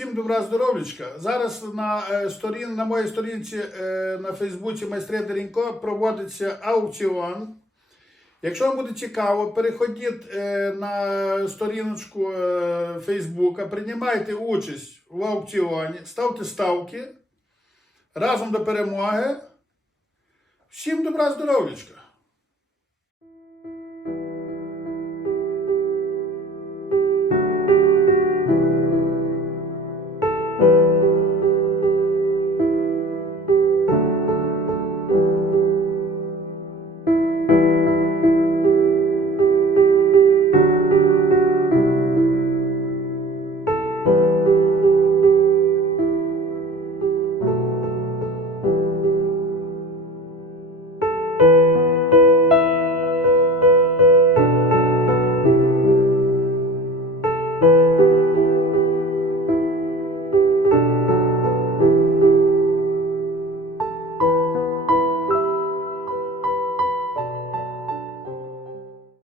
Всім добра здоров'ячка. Зараз на, е, сторін, на моїй сторінці е, на Фейсбуці Майстри Дерінько проводиться аукціон. Якщо вам буде цікаво, переходіть е, на сторіночку Фейсбука, приймайте участь в аукціоні, ставте ставки разом до перемоги. Всім добра здоров'ячка!